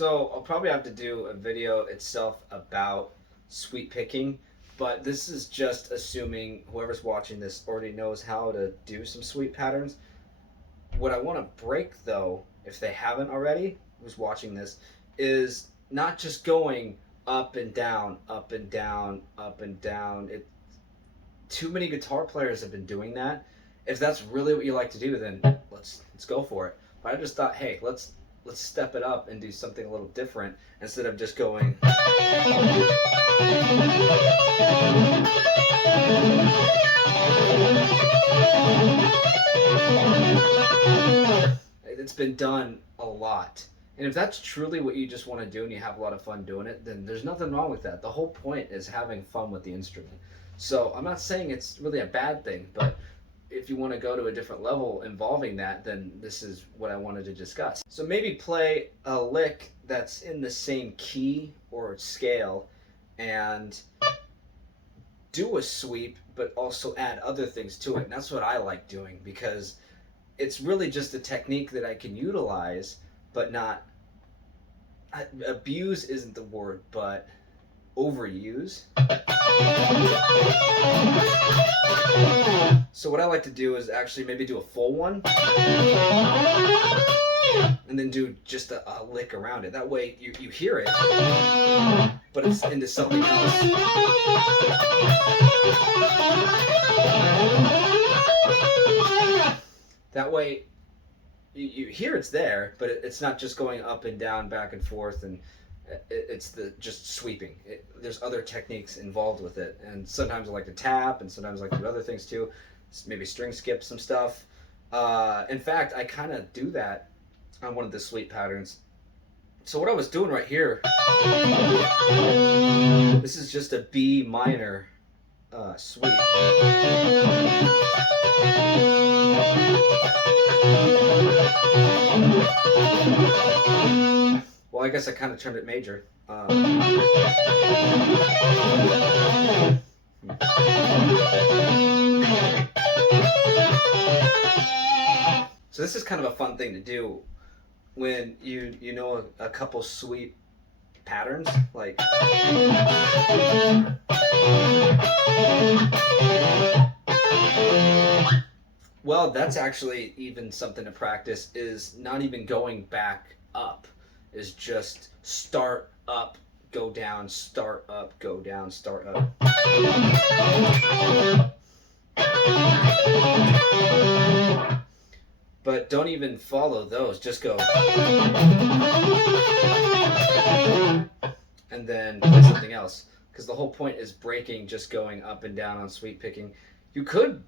So I'll probably have to do a video itself about sweep picking, but this is just assuming whoever's watching this already knows how to do some sweep patterns. What I want to break though, if they haven't already, who's watching this, is not just going up and down, up and down, up and down. Too many guitar players have been doing that. If that's really what you like to do, then let's go for it. But I just thought, hey, let's step it up and do something a little different instead of just going. It's been done a lot. And if that's truly what you just want to do and you have a lot of fun doing it, then there's nothing wrong with that. The whole point is having fun with the instrument. So I'm not saying it's really a bad thing, but if you want to go to a different level involving that, then this is what I wanted to discuss. So maybe play a lick that's in the same key or scale and do a sweep, but also add other things to it. And that's what I like doing, because it's really just a technique that I can utilize, but not abuse isn't the word, but overuse. So what I like to do is actually maybe do a full one and then do just a lick around it. That way you hear it, but it's into something else. That way you hear it's there, but it's not just going up and down, back and forth, and it's just sweeping. There's other techniques involved with it, and sometimes I like to tap, and sometimes I like to do other things too. Maybe string skip some stuff. In fact, I kind of do that on one of the sweep patterns. So what I was doing right here, this is just a B minor sweep. Well, I guess I kind of turned it major. So this is kind of a fun thing to do when you know a couple sweep patterns, like well, that's actually even something to practice, is not even going back up, is just start up, go down, start up, go down, start up. But don't even follow those, just go. And then play something else. Because the whole point is breaking, just going up and down on sweep picking. You could,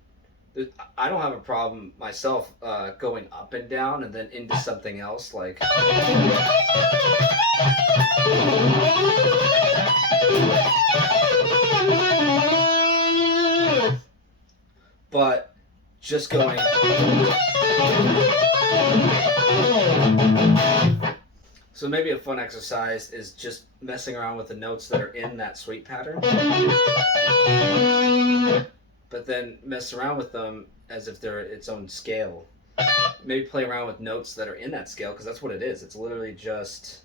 I don't have a problem myself going up and down and then into something else, like. But just going. So maybe a fun exercise is just messing around with the notes that are in that sweep pattern, but then mess around with them as if they're its own scale. Maybe play around with notes that are in that scale, because that's what it is. It's literally just.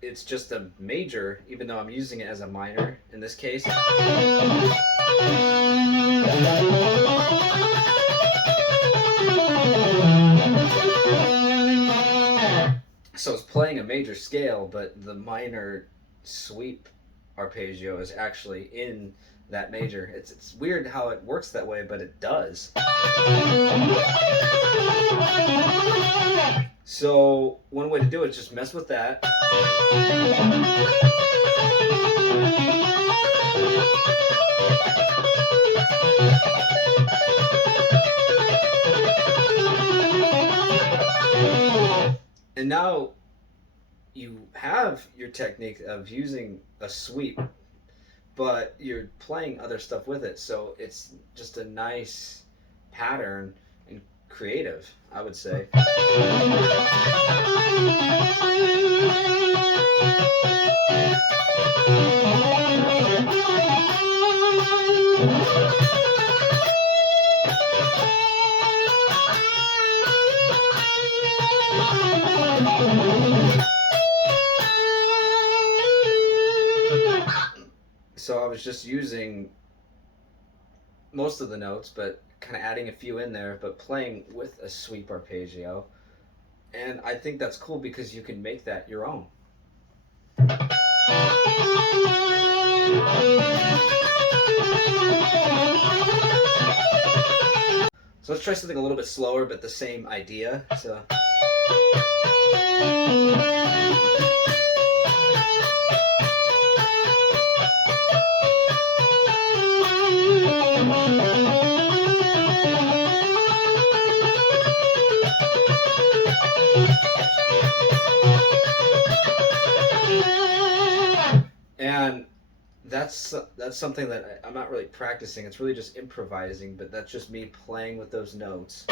It's just a major, even though I'm using it as a minor in this case. So it's playing a major scale, but the minor sweep arpeggio is actually in that major. It's weird how it works that way, but it does. So one way to do it is just mess with that. And now you have your technique of using a sweep, but you're playing other stuff with it, so it's just a nice pattern and creative, I would say. just using most of the notes, but kind of adding a few in there, but playing with a sweep arpeggio. And I think that's cool because you can make that your own. So let's try something a little bit slower, but the same idea. So. And that's something that I'm not really practicing. It's really just improvising, but that's just me playing with those notes.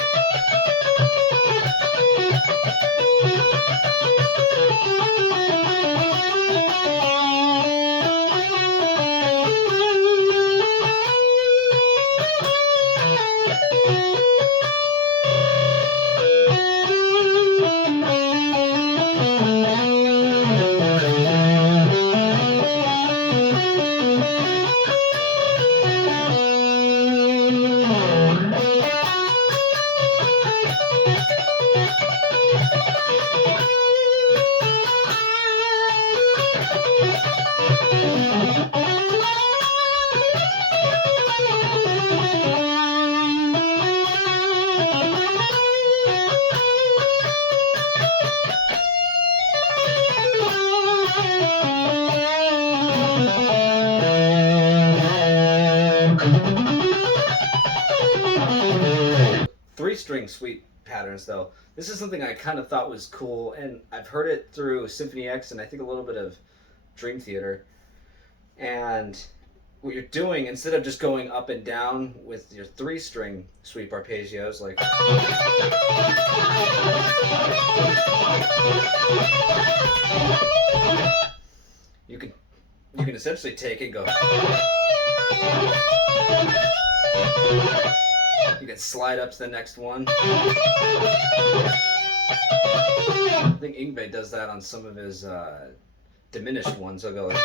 Three-string sweep patterns, though. This is something I kind of thought was cool, and I've heard it through Symphony X and I think a little bit of Dream Theater. And what you're doing, instead of just going up and down with your three-string sweep arpeggios, like you can essentially take it and go. You can slide up to the next one. I think Ingve does that on some of his diminished ones. He'll go like...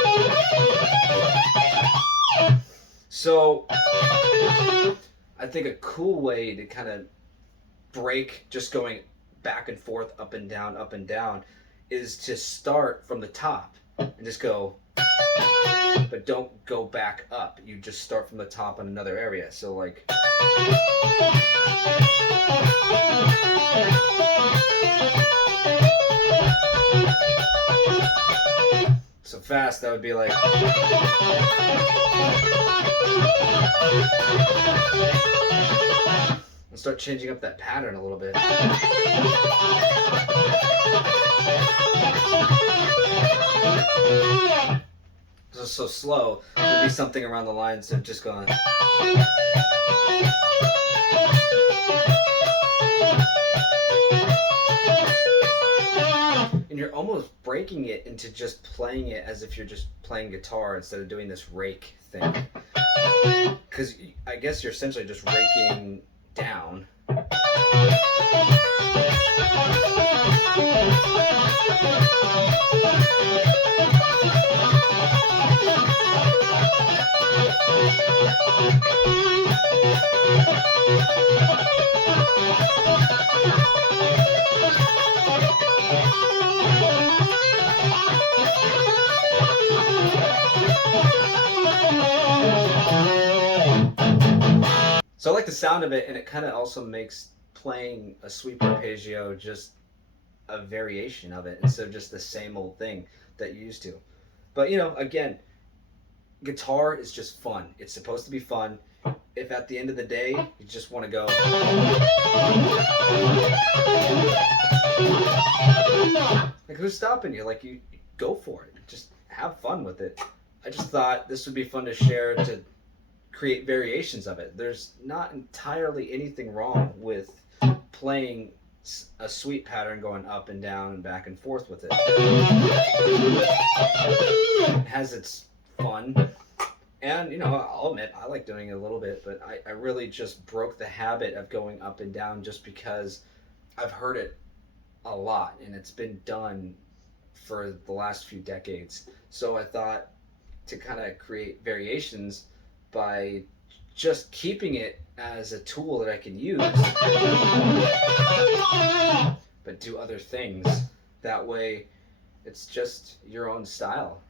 So I think a cool way to kind of break just going back and forth, up and down, is to start from the top and just go, but don't go back up. You just start from the top on another area. So like... So fast, that would be like... And start changing up that pattern a little bit. So slow, it would be something around the lines of just going... And you're almost breaking it into just playing it as if you're just playing guitar instead of doing this rake thing. Because I guess you're essentially just raking down. So I like the sound of it, and it kind of also makes playing a sweep arpeggio just a variation of it instead of just the same old thing that you used to. But you know, again, guitar is just fun. It's supposed to be fun. If at the end of the day you just want to go, like, who's stopping you? Like, you go for it. Just have fun with it. I just thought this would be fun to share, to create variations of it. There's not entirely anything wrong with playing a sweep pattern going up and down and back and forth with it. It has its fun. And, you know, I'll admit, I like doing it a little bit, but I really just broke the habit of going up and down just because I've heard it a lot, and it's been done for the last few decades. So I thought, to kind of create variations by just keeping it as a tool that I can use, but do other things. That way, it's just your own style.